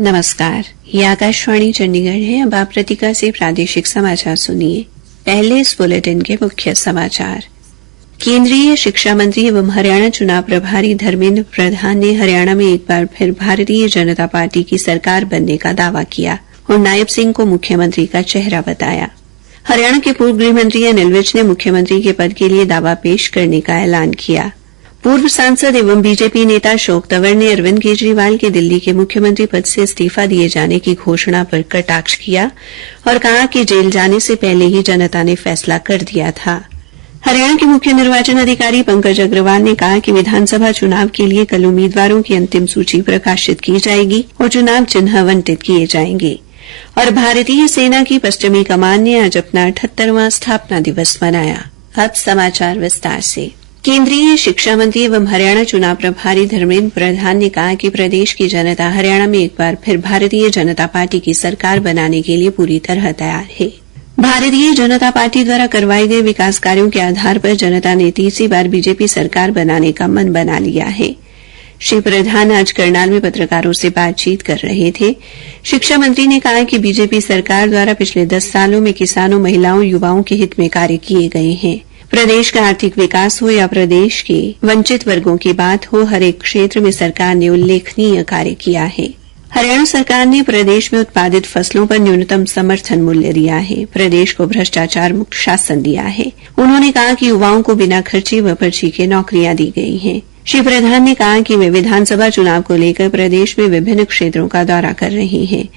नमस्कार, ये आकाशवाणी चंडीगढ़ है। अब आप प्रतिका से प्रादेशिक समाचार सुनिए। पहले इस बुलेटिन के मुख्य समाचार। केंद्रीय शिक्षा मंत्री एवं हरियाणा चुनाव प्रभारी धर्मेंद्र प्रधान ने हरियाणा में एक बार फिर भारतीय जनता पार्टी की सरकार बनने का दावा किया और नायब सिंह को मुख्यमंत्री का चेहरा बताया। हरियाणा के पूर्व गृह मंत्री अनिल विज ने मुख्यमंत्री के पद के लिए दावा पेश करने का ऐलान किया। पूर्व सांसद एवं बीजेपी नेता अशोक तंवर ने अरविंद केजरीवाल के दिल्ली के मुख्यमंत्री पद से इस्तीफा दिए जाने की घोषणा पर कटाक्ष किया और कहा कि जेल जाने से पहले ही जनता ने फैसला कर दिया था। हरियाणा के मुख्य निर्वाचन अधिकारी पंकज अग्रवाल ने कहा कि विधानसभा चुनाव के लिए कल उम्मीदवारों की अंतिम सूची प्रकाशित की जाएगी और चुनाव चिन्ह आवंटित किए जाएंगे। और भारतीय सेना की पश्चिमी कमान ने आज अपना 78वां स्थापना दिवस मनाया। अब समाचार विस्तार से। केंद्रीय शिक्षा मंत्री एवं हरियाणा चुनाव प्रभारी धर्मेंद्र प्रधान ने कहा कि प्रदेश की जनता हरियाणा में एक बार फिर भारतीय जनता पार्टी की सरकार बनाने के लिए पूरी तरह तैयार है। भारतीय जनता पार्टी द्वारा करवाए गए विकास कार्यों के आधार पर जनता ने तीसरी बार बीजेपी सरकार बनाने का मन बना लिया है। श्री प्रधान आज करनाल में पत्रकारों से बातचीत कर रहे थे। शिक्षा मंत्री ने कहा कि बीजेपी सरकार द्वारा पिछले 10 सालों में किसानों, महिलाओं, युवाओं के हित में कार्य किए गए हैं। प्रदेश का आर्थिक विकास हो या प्रदेश के वंचित वर्गों की बात हो, हर एक क्षेत्र में सरकार ने उल्लेखनीय कार्य किया है। हरियाणा सरकार ने प्रदेश में उत्पादित फसलों पर न्यूनतम समर्थन मूल्य दिया है। प्रदेश को भ्रष्टाचार मुक्त शासन दिया है। उन्होंने कहा कि युवाओं को बिना खर्ची व पर्ची के नौकरियां दी गई हैं। श्री प्रधान ने कहा कि वे विधानसभा चुनाव को लेकर प्रदेश में विभिन्न क्षेत्रों का दौरा कर रहे हैं।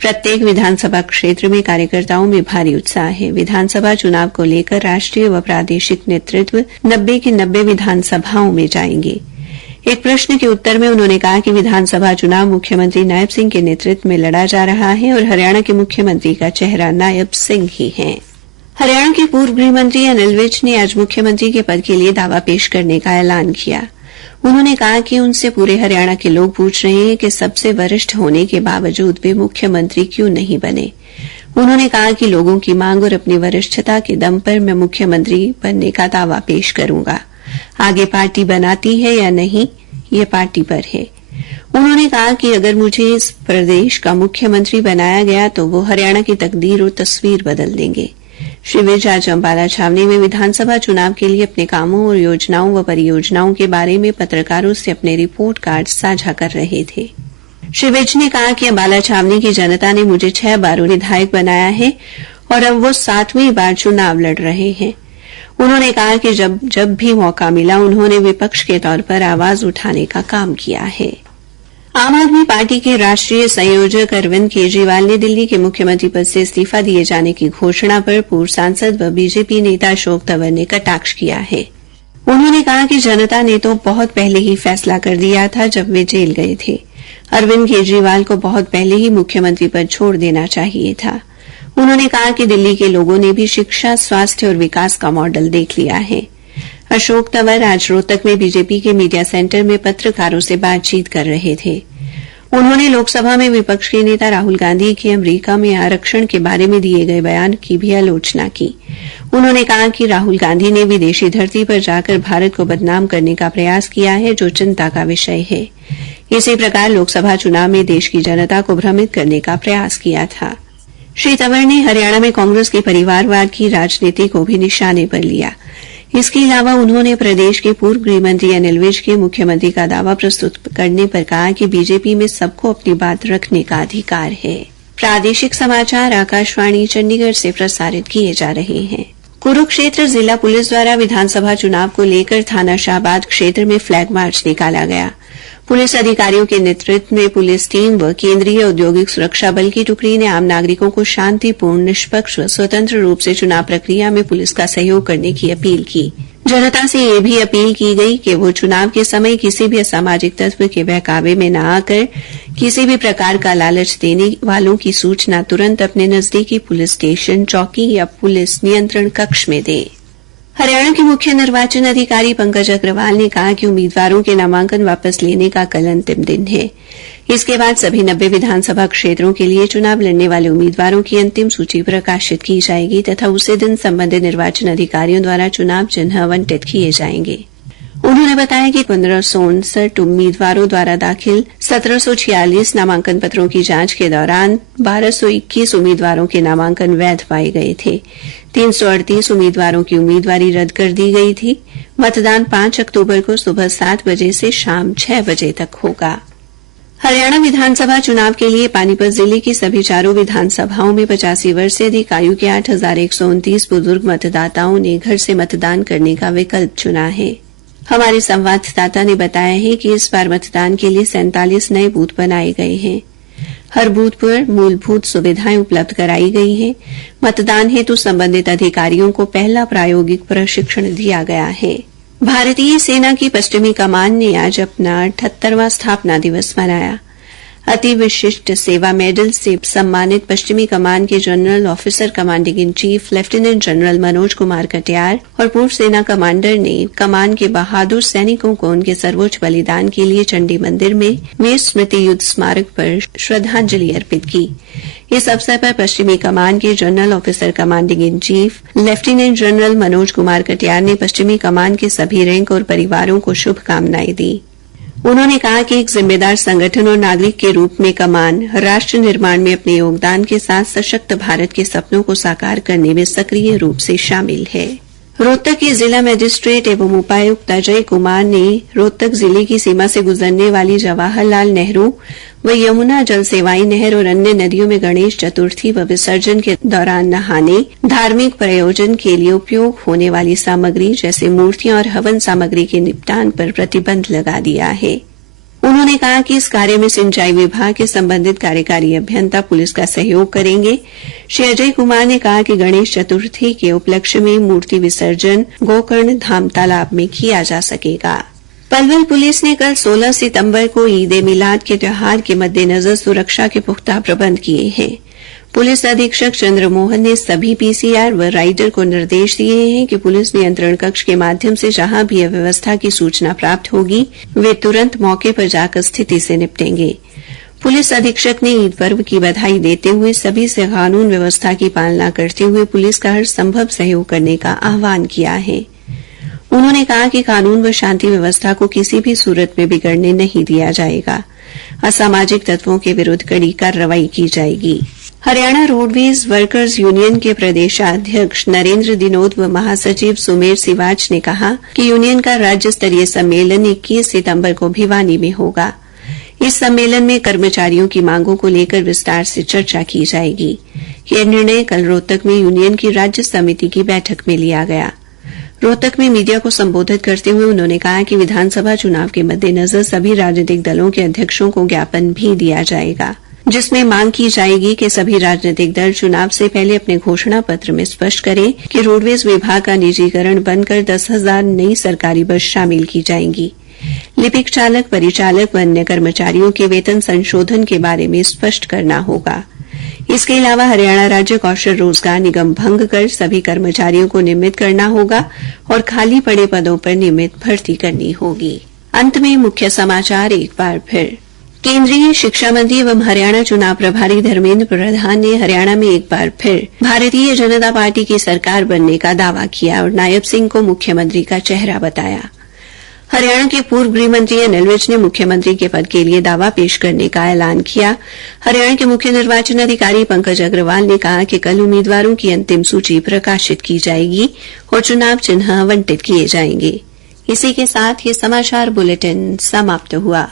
प्रत्येक विधानसभा क्षेत्र में कार्यकर्ताओं में भारी उत्साह है। विधानसभा चुनाव को लेकर राष्ट्रीय व प्रादेशिक नेतृत्व 90 की 90 विधानसभाओं में जाएंगे। एक प्रश्न के उत्तर में उन्होंने कहा कि विधानसभा चुनाव मुख्यमंत्री नायब सिंह के नेतृत्व में लड़ा जा रहा है और हरियाणा के मुख्यमंत्री का चेहरा नायब सिंह ही है। हरियाणा के पूर्व गृह मंत्री अनिल विज ने आज मुख्यमंत्री के पद के लिए दावा पेश करने का ऐलान किया। उन्होंने कहा कि उनसे पूरे हरियाणा के लोग पूछ रहे हैं कि सबसे वरिष्ठ होने के बावजूद वे मुख्यमंत्री क्यों नहीं बने। उन्होंने कहा कि लोगों की मांग और अपनी वरिष्ठता के दम पर मैं मुख्यमंत्री बनने का दावा पेश करूंगा। आगे पार्टी बनाती है या नहीं, ये पार्टी पर है। उन्होंने कहा कि अगर मुझे इस प्रदेश का मुख्यमंत्री बनाया गया तो वो हरियाणा की तकदीर और तस्वीर बदल देंगे। श्री विज आज अम्बाला छावनी में विधानसभा चुनाव के लिए अपने कामों और योजनाओं व परियोजनाओं के बारे में पत्रकारों से अपने रिपोर्ट कार्ड साझा कर रहे थे। श्री विज ने कहा कि अम्बाला छावनी की जनता ने मुझे 6 बार विधायक बनाया है और अब वो 7वीं बार चुनाव लड़ रहे हैं। उन्होंने कहा कि जब भी मौका मिला उन्होंने विपक्ष के तौर पर आवाज उठाने का काम किया है। आम आदमी पार्टी के राष्ट्रीय संयोजक अरविंद केजरीवाल ने दिल्ली के मुख्यमंत्री पद से इस्तीफा दिए जाने की घोषणा पर पूर्व सांसद व बीजेपी नेता अशोक तंवर ने कटाक्ष किया है। उन्होंने कहा कि जनता ने तो बहुत पहले ही फैसला कर दिया था जब वे जेल गए थे। अरविंद केजरीवाल को बहुत पहले ही मुख्यमंत्री पद छोड़ देना चाहिए था। उन्होंने कहा कि दिल्ली के लोगों ने भी शिक्षा, स्वास्थ्य और विकास का मॉडल देख लिया है। अशोक तंवर आज रोहतक में बीजेपी के मीडिया सेंटर में पत्रकारों से बातचीत कर रहे थे। उन्होंने लोकसभा में विपक्ष के नेता राहुल गांधी के अमेरिका में आरक्षण के बारे में दिए गए बयान की भी आलोचना की। उन्होंने कहा कि राहुल गांधी ने विदेशी धरती पर जाकर भारत को बदनाम करने का प्रयास किया है, जो चिंता का विषय है। इसी प्रकार लोकसभा चुनाव में देश की जनता को भ्रमित करने का प्रयास किया था। श्री तंवर ने हरियाणा में कांग्रेस के परिवारवाद की राजनीति को भी निशाने पर लिया। इसके अलावा उन्होंने प्रदेश के पूर्व गृह मंत्री अनिल विज के मुख्यमंत्री का दावा प्रस्तुत करने पर कहा कि बीजेपी में सबको अपनी बात रखने का अधिकार है। प्रादेशिक समाचार आकाशवाणी चंडीगढ़ से प्रसारित किए जा रहे हैं। कुरुक्षेत्र जिला पुलिस द्वारा विधानसभा चुनाव को लेकर थाना शाहबाद क्षेत्र में फ्लैग मार्च निकाला गया। पुलिस अधिकारियों के नेतृत्व में पुलिस टीम व केंद्रीय औद्योगिक सुरक्षा बल की टुकड़ी ने आम नागरिकों को शांतिपूर्ण, निष्पक्ष व स्वतंत्र रूप से चुनाव प्रक्रिया में पुलिस का सहयोग करने की अपील की। जनता से यह भी अपील की गई कि वो चुनाव के समय किसी भी असामाजिक तत्व के बहकावे में न आकर किसी भी प्रकार का लालच देने वालों की सूचना तुरंत अपने नजदीकी पुलिस स्टेशन, चौकी या पुलिस नियंत्रण कक्ष में दें। हरियाणा के मुख्य निर्वाचन अधिकारी पंकज अग्रवाल ने कहा कि उम्मीदवारों के नामांकन वापस लेने का कल अंतिम दिन है। इसके बाद सभी 90 विधानसभा क्षेत्रों के लिए चुनाव लड़ने वाले उम्मीदवारों की अंतिम सूची प्रकाशित की जाएगी तथा उसी दिन संबंधित निर्वाचन अधिकारियों द्वारा चुनाव चिन्ह आवंटित किए जाएंगे। उन्होंने बताया कि 1559 उम्मीदवारों द्वारा दाखिल 1746 नामांकन पत्रों की जांच के दौरान 1221 उम्मीदवारों के नामांकन वैध पाए गए थे। 338 उम्मीदवारों की उम्मीदवारी रद्द कर दी गई थी। मतदान 5 अक्टूबर को सुबह 7 बजे से शाम 6 बजे तक होगा। हरियाणा विधानसभा चुनाव के लिए पानीपत जिले की सभी चारों विधानसभाओं में 85 वर्ष से अधिक आयु के 8129 बुजुर्ग मतदाताओं ने घर से मतदान करने का विकल्प चुना है। हमारे संवाददाता ने बताया है कि इस बार मतदान के लिए 47 नए बूथ बनाए गए हैं। हर बूथ पर मूलभूत सुविधाएं उपलब्ध कराई गई हैं। मतदान हेतु संबंधित अधिकारियों को पहला प्रायोगिक प्रशिक्षण दिया गया है। भारतीय सेना की पश्चिमी कमान ने आज अपना 78वां स्थापना दिवस मनाया। अति विशिष्ट सेवा मेडल से सम्मानित पश्चिमी कमान के general officer commanding in chief lieutenant general Manoj Kumar Katiyar और पूर्व सेना कमांडर ने कमान के बहादुर सैनिकों को उनके सर्वोच्च बलिदान के लिए चंडी मंदिर में वीर स्मृति युद्ध स्मारक पर श्रद्धांजलि अर्पित की। इस अवसर पर पश्चिमी कमान के general officer commanding in chief lieutenant general Manoj Kumar Katiyar ने पश्चिमी कमान के सभी रैंक और परिवारों को शुभकामनाएं दी। उन्होंने कहा कि एक जिम्मेदार संगठन और नागरिक के रूप में कमान राष्ट्र निर्माण में अपने योगदान के साथ सशक्त भारत के सपनों को साकार करने में सक्रिय रूप से शामिल है। रोहतक के जिला मजिस्ट्रेट एवं उपायुक्त अजय कुमार ने रोहतक जिले की सीमा से गुजरने वाली जवाहरलाल नेहरू व यमुना जल सेवाई नहर और अन्य नदियों में गणेश चतुर्थी व विसर्जन के दौरान नहाने, धार्मिक प्रयोजन के लिए उपयोग होने वाली सामग्री जैसे मूर्तियां और हवन सामग्री के निपटान पर प्रतिबंध लगा दिया है। उन्होंने कहा कि इस कार्य में सिंचाई विभाग के संबंधित कार्यकारी अभियंता पुलिस का सहयोग करेंगे। श्री अजय कुमार ने कहा कि गणेश चतुर्थी के उपलक्ष्य में मूर्ति विसर्जन गोकर्ण धाम तालाब में किया जा सकेगा। पलवल पुलिस ने कल 16 सितंबर को ईद ए मिलाद के त्योहार के मद्देनजर सुरक्षा के पुख्ता प्रबंध किए हैं। पुलिस अधीक्षक चंद्रमोहन ने सभी पीसीआर व राइडर को निर्देश दिए हैं कि पुलिस नियंत्रण कक्ष के माध्यम से जहां भी अव्यवस्था की सूचना प्राप्त होगी वे तुरंत मौके पर जाकर स्थिति से निपटेंगे। पुलिस अधीक्षक ने ईद पर्व की बधाई देते हुए सभी से कानून व्यवस्था की पालना करते हुए पुलिस का हर संभव सहयोग करने का आह्वान किया है। उन्होंने कहा कि कानून व शांति व्यवस्था को किसी भी सूरत में बिगड़ने नहीं दिया जाएगा। असामाजिक तत्वों के विरुद्ध कड़ी कार्रवाई की जाएगी। हरियाणा रोडवेज वर्कर्स यूनियन के प्रदेशाध्यक्ष नरेंद्र दिनोद व महासचिव सुमेर सिवाच ने कहा कि यूनियन का राज्य स्तरीय सम्मेलन 21 सितंबर को भिवानी में होगा। इस सम्मेलन में कर्मचारियों की मांगों को लेकर विस्तार से चर्चा की जाएगी। यह निर्णय कल रोहतक में यूनियन की राज्य समिति की बैठक में लिया गया। रोहतक में मीडिया को संबोधित करते हुए उन्होंने कहा कि विधानसभा चुनाव के मद्देनजर सभी राजनीतिक दलों के अध्यक्षों को ज्ञापन भी दिया जाएगा, जिसमें मांग की जाएगी कि सभी राजनीतिक दल चुनाव से पहले अपने घोषणा पत्र में स्पष्ट करें कि रोडवेज विभाग का निजीकरण बंद कर 10,000 नई सरकारी बस शामिल की जाएंगी। लिपिक चालक, परिचालक व अन्य कर्मचारियों के वेतन संशोधन के बारे में स्पष्ट करना होगा। इसके अलावा हरियाणा राज्य कौशल रोजगार निगम भंग कर सभी कर्मचारियों को नियमित करना होगा और खाली पड़े पदों पर नियमित भर्ती करनी होगी। अंत में मुख्य समाचार एक बार फिर। केंद्रीय शिक्षा मंत्री एवं हरियाणा चुनाव प्रभारी धर्मेंद्र प्रधान ने हरियाणा में एक बार फिर भारतीय जनता पार्टी की सरकार बनने का दावा किया और नायब सिंह को मुख्यमंत्री का चेहरा बताया। हरियाणा के पूर्व गृह मंत्री अनिल विज ने मुख्यमंत्री के पद के लिए दावा पेश करने का ऐलान किया। हरियाणा के मुख्य निर्वाचन अधिकारी पंकज अग्रवाल ने कहा कि कल उम्मीदवारों की अंतिम सूची प्रकाशित की जाएगी और चुनाव चिन्ह आवंटित किए जाएंगे। इसी के साथ ये समाचार बुलेटिन समाप्त हुआ।